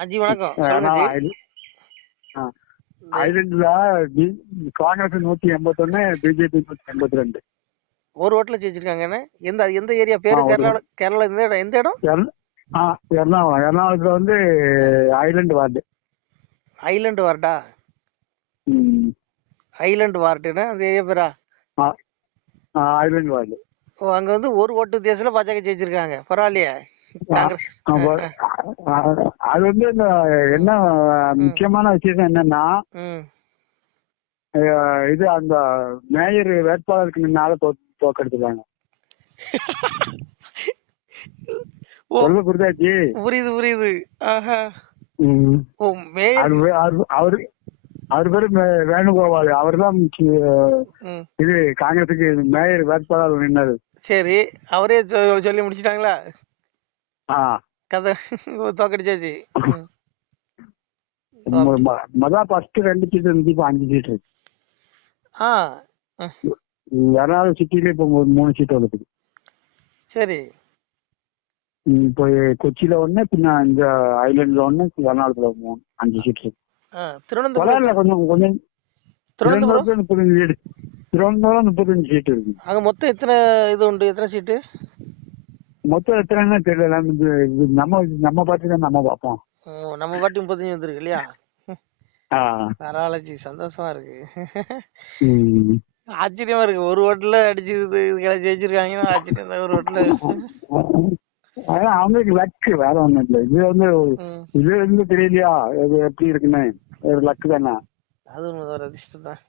அஜி வணக்கம். ஐலண்ட்ல காங்கிரஸ் நூத்தி எண்பத்தொன்னு பிஜேபி நூத்தி எண்பத்தி ரெண்டு ஒரு ஓட்டுல ஜெயிச்சிருக்காங்கன்னு எந்த எந்த ஏரியா? பேரு கேரளா கேரளா எந்த இடம் எந்த இடம்? எர்ணாகுளம். எர்ணாகுளத்துல வந்து ஐலண்ட் வார்டு. ஐலண்ட் வார்டா. ஐலண்ட் வார்டுன்னு அந்த ஏரியா பேரா? Island ward. ஓ அங்க வந்து ஒரு ஓட்டு வித்தியாசத்துல பாஜக ஜெயிச்சிருக்காங்க. பரவாயில்லையே. அது வந்து இந்த என்ன முக்கியமான விஷயம் என்னன்னா இது அந்த மேயர் வேட்பாளருக்கு முன்னால தோ- தோக்கெடுத்துட்டாங்க சொல்ல குருதாச்சி. புரியுது புரியுது. அவரு அவர் பேரு வேணுகோபால். அவர் தான் இது காங்கிரஸுக்கு மேயர் வேட்பாளர் நின்னாரு. சரி அவரே சொல்லி முடிச்சிட்டாங்களா? ம். மொ- மொ- மொத ஃபர்ஸ்ட் ரெண்டு சீட் இருந்துச்சு இப்போ அஞ்சு சீட் இருக்கு ஆ ம். எறணாகுளம் சிட்டில இப்போ மூ- மூணு சீட் வந்துருக்கு சரி ம், இப்போ கொச்சியில ஒண்ணு பின்ன இந்த ஐலண்ட்ல ஒண்ணு எறணாகுளத்துல மூணு அஞ்சு சீட் இருக்கு ஆ திருவனந்தபுரம் கொஞ்சம் கொஞ்சம் திருவனந்தபுரம் திருவனந்தபுரத்துல முப்பத்தஞ்சு சீட் திருவனந்தபுரம் முப்பத்தஞ்சு சீட் இருக்கு அங்க மொத்தம் எத்தனை இது உண்டு எத்தனை சீட்டு மொத்தம் எத்தனைன்னு தெரியல. நம்ம நம்ம தான் நம்ம பார்ப்போம். நம்ம பாட்டி முப்பத்தஞ்சு வந்துருக்கு இல்லையா? ஆ. பரவாயில்ல ஜி சந்தோஷமா இருக்கு. ஆச்சரியமா இருக்கு. ஒரு ஓட்டுல அடிச்சு இது இதுகளை ஜெயிச்சிருக்காங்கன்னா ஆச்சரியம் தான். ஒரு ஓட்டுல. அதான் அவங்களுக்கு லக்கு வேற ஒண்ணும் இல்ல. இது வந்து. இது வந்து தெரியலையா? எப்படி இருக்குன்னு? ஒரு லக்கு தானே. அது ஒரு அதிர்ஷ்டம் தான்.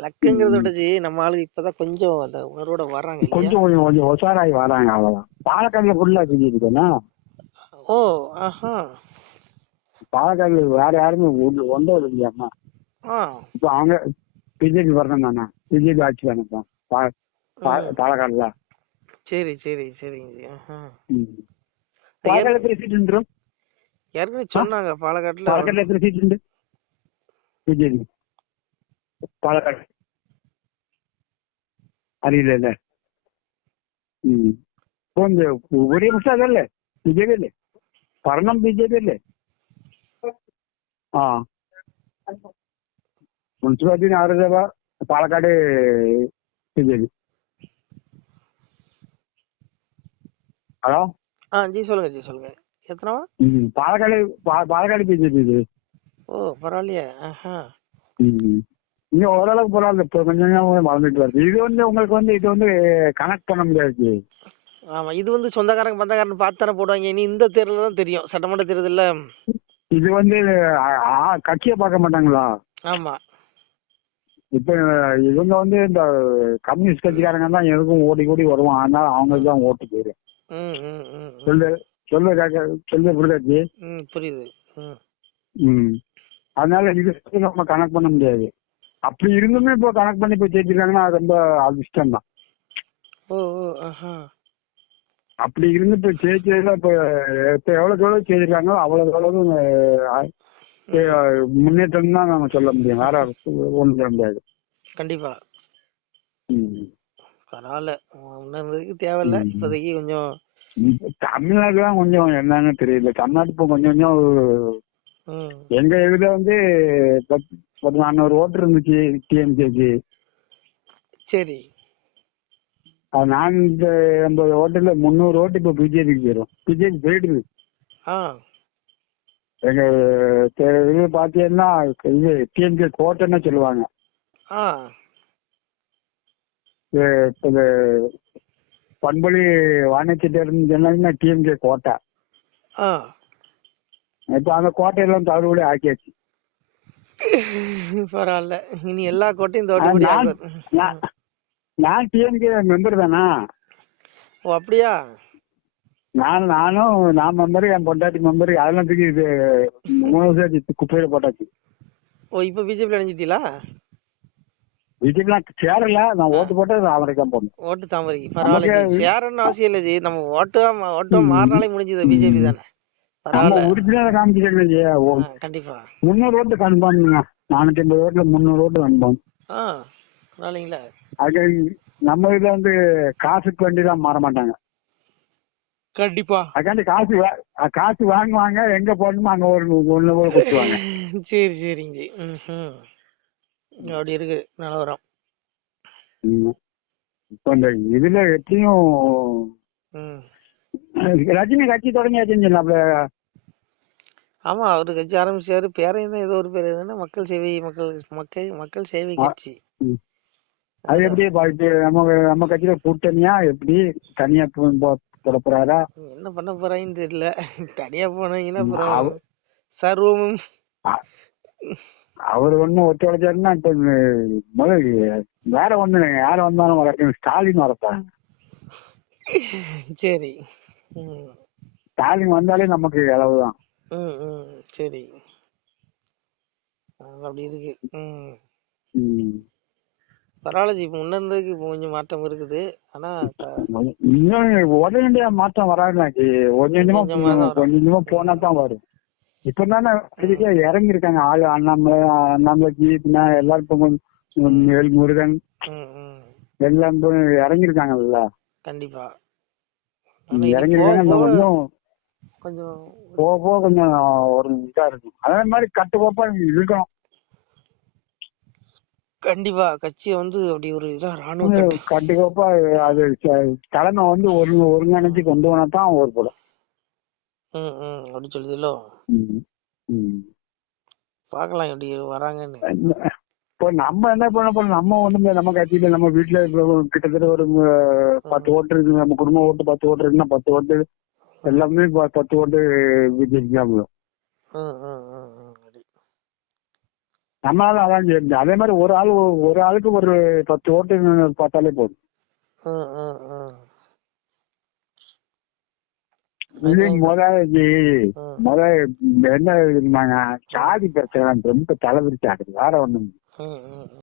லக்குங்கிறத விட ஜி நம்ம ஆளுங்க இப்பதான் கொஞ்சம் அந்த உணர்வோட வர்றாங்க கொஞ்சம் கொஞ்சம் கொஞ்சம் உஷாராகி வராங்க அவ்வளவுதான். பாலக்காடுல ஃபுல்லா செஞ்சுட்டு தானே ஓ ஆஹா. பாலக்காடு வேற யாருமே ஒன்று ஒன்றும் இல்லையாம்மா ஆ. இப்போ அவங்க பிஜேபி வரணும் தானே பிஜேபி ஆட்சி தானே. பாலக்காடுல. சரி சரி சரிங்க. பாலக்காடு எத்தனை சீட் இருந்துரும் ஏற்கனவே சொன்னாங்க பாலக்காட்டுல பாலக்காடுல எத்தனை சீட் உண்டு? பிஜேபி. பாலக்காடு അറിയില്ല അല്ലേ ഇപ്പൊ ഒരേ മുസ്താദല്ലേ ബി ജെ പി അല്ലേ ഭരണം ബി ജെ പി അല്ലേ ആ മുനിസിപ്പാലിറ്റി ആറ് രൂപ Palakkad B J P hello ஆ ஜி சொல்லுங்க ஜி சொல்லுங்க எத்தனைவா ഉം. പാലക്കാട് പാ- പാലക്കാട് ബി ജെ പി ഇത് ஓ பரவாயில்லையே ஆஹா ம். இங்க ஓரளவுக்கு பரவாயில்ல இப்போ கொஞ்சம் கொஞ்சம் வளர்ந்துட்டு வருது. இது வந்து உங்களுக்கு வந்து இது வந்து கனெக்ட் பண்ண முடியாது ஆமா இது வந்து சொந்தக்காரங்க பந்தக்காரன் பார்த்து தானே போடுவாங்க. இனி இந்த தேர்தல் தான் தெரியும். சட்டமன்ற தேர்தல்ல. இது வந்து கட்சியை பார்க்க மாட்டாங்களா? ஆமா. இப்ப இவங்க வந்து இந்த கம்யூனிஸ்ட் கட்சிக்காரங்க தான் எதுக்கும் ஓடி ஓடி வருவான். அதனால அவங்களுக்கு தான் ஓட்டு போயிடும். சொல்லு சொல்லு சொல்லு புரியாச்சு ம் புரியுது. ம். அதனால இது நம்ம கனெக்ட் பண்ண முடியாது. அப்படி இருந்துமே இப்போ கனெக்ட் பண்ணி இப்போ ஜெயிச்சிருக்காங்கன்னா அது ரொம்ப அதிர்ஷ்டம் தான் அப்படி இருந்து இப்போ ஜெயிச்சதுல இப்போ இப்போ எவ்வளோக்கு எவ்வளோ ஜெயிச்சிருக்காங்களோ அவ்வளோக்கு எவ்வளவு அஹ், முன்னேற்றம் தான் நம்ம சொல்ல முடியும். வேற ஒன்றும் சொல்ல முடியாது. கண்டிப்பா. பரவாயில்ல. உணர்ந்ததுக்கு தேவையில்ல. இப்போதைக்கு கொஞ்சம் தமிழ்நாடு தான் கொஞ்சம் என்னன்னு தெரியல. தமிழ்நாடு இப்போ கொஞ்சம் கொஞ்சம் எங்க இதுல வந்து பத்து நானூறு ஓட்டு இருந்துச்சு டிஎம்கேக்கு சரி. அது நான் இந்த எண்பது ஓட்டுல முந்நூறு ஓட்டு இப்போ பிஜேபிக்கு போயிடும் பிஜேபி போயிடுது எங்க இது பார்த்தீங்கன்னா இது டிஎம்கே கோட்டைன்னு சொல்லுவாங்க. பண்பொழி வாணிச்சிட்டர்னு சொன்னாங்கன்னா டிஎம்கே கோட்டை. இப்போ அந்த கோட்டையெல்லாம் தள்ளுபடி ஆக்கியாச்சு. பரவாயில்ல. இனி எல்லா கோட்டையும் ஆ, தோட்டப்படி நான் நான்- நான் டிஎம்கே மெம்பர் தானா? ஓ அப்படியா? நான் நானும் நான் மெம்பர் என் பொண்டாட்டி மெம்பர் அதெல்லாம் தூக்கி இது மூணு வருஷம் குப்பையில போட்டாச்சு. ஓ இப்போ பிஜேபியில் அடைஞ்சிட்டீங்களா இதுக்கெல்லாம் சேரல. நான் ஓட்டு போட்டு நான் அவருக்கு தான் போடணும். ஓட்டு தாமரைக்கு. பரவாயில்ல சேரன்னு அவசியம் இல்லை ஜி நம்ம ஓட்டா ஓட்டா. மாறினாலே முடிஞ்சது பிஜேபி தானே. நம்ம ஆ, கண்டிப்பா. முந்நூறு ஓட்டு கன்ஃபார்ம் நானூத்தி ஐம்பது ஓட்டுல முந்நூறு ஓட்டு கன்ஃபார்ம். ஆ பரவாயில்லைங்களா. அது நம்ம இதுல வந்து காசுக்கு வேண்டி தான் மாற மாட்டாங்க. கண்டிப்பா. அதுக்காண்டி காசு காசு வாங்குவாங்க எங்க போடணுமோ அங்க ஒரு ஒண்ணு கூட கொடுத்துருவாங்க சரி சரிங்க ஜி ம் அப்படி இருக்கு நிலவரம் ம். இப்ப இந்த இதுல எப்படியும் ம். ரஜினி கட்சி தொடங்கியாச்சுன்னு அப்ப ஆமா அவரு கட்சி ஆரம்பிச்சாரு. பேரையும் தான் ஏதோ ஒரு பேர் எதுன்னா மக்கள் சேவை மக்கள் மக்கள் மக்கள் சேவை. கட்சி. அது எப்படி பாத்து நம்ம நம்ம கட்சியில கூட்டணியா எப்படி தனியா போட போறாரா? என்ன பண்ண போறாங்கன்னு தெரியல. தனியா போனீங்கன்னா சர்வமும். அவர் ஒண்ணு ஒத்துழைச்சாருன்னா இப்ப முதல்ல வேற ஒண்ணு யார வந்தாலும் வரட்டும் ஸ்டாலின் வரப்பா சரி. ஸ்டாலின் வந்தாலே நமக்கு அளவுதான். சரி. அப்படி இருக்கு. பரவாயில்ல இப்போ முன்ன இருந்ததுக்கு இப்போ கொஞ்சம் மாற்றம் இருக்குது. ஆனா இன்னும் உடனடியா மாற்றம் வராது கொஞ்சம் கொஞ்சமா கொஞ்சமா. கொஞ்சம் போனா தான் வரும். இப்ப தானே இறங்கி இருக்காங்க ஆளு அண்ணாமலை அண்ணாமலை ஜீப்னா எல்லாரும் இப்போ முருகன். எல்லாம் இப்போ இறங்கியிருக்காங்கல்ல. கண்டிப்பா ஆனா இது இறங்கிருக்காங்க போக இந்த போக கொஞ்சம் கொஞ்சம் போக போக கொஞ்சம் ஒரு இதா இருக்கும். அதே மாதிரி கட்டுக்கோப்பா இருக்கணும் கண்டிப்பா கட்சியை வந்து அப்படி ஒரு இதா ராணுவ கட்டுக்கோப்பா அது தலைமை வந்து ஒரு ஒருங்கிணைச்சு கொண்டு போனா தான் ஒரு படம் ம் ம் அப்படி சொல்லுதோ ம். ம். பார்க்கலாம் எப்படி வராங்கன்னு. இப்போ நம்ம என்ன பண்ண போறோம்? நம்ம ஒண்ணுமே நம்ம கட்சியில நம்ம வீட்டுல கிட்டத்தட்ட ஒரு பத்து ஓட்டு இருக்கு நம்ம குடும்ப ஓட்டு பத்து ஓட்டு இருக்குன்னா பத்து ஓட்டு எல்லாமே பத்து ஓட்டு பிஜேபி தான். நம்மளால அதான் செய்ய முடியும். அதே மாதிரி ஒரு ஆள் ஒரு ஆளுக்கு ஒரு பத்து ஓட்டு பார்த்தாலே போதும். முத முத என்ன சாதி பிரச்சனை ரொம்ப தலைவிரிச்சாக்குது வேற ஒண்ணும் ம் ம்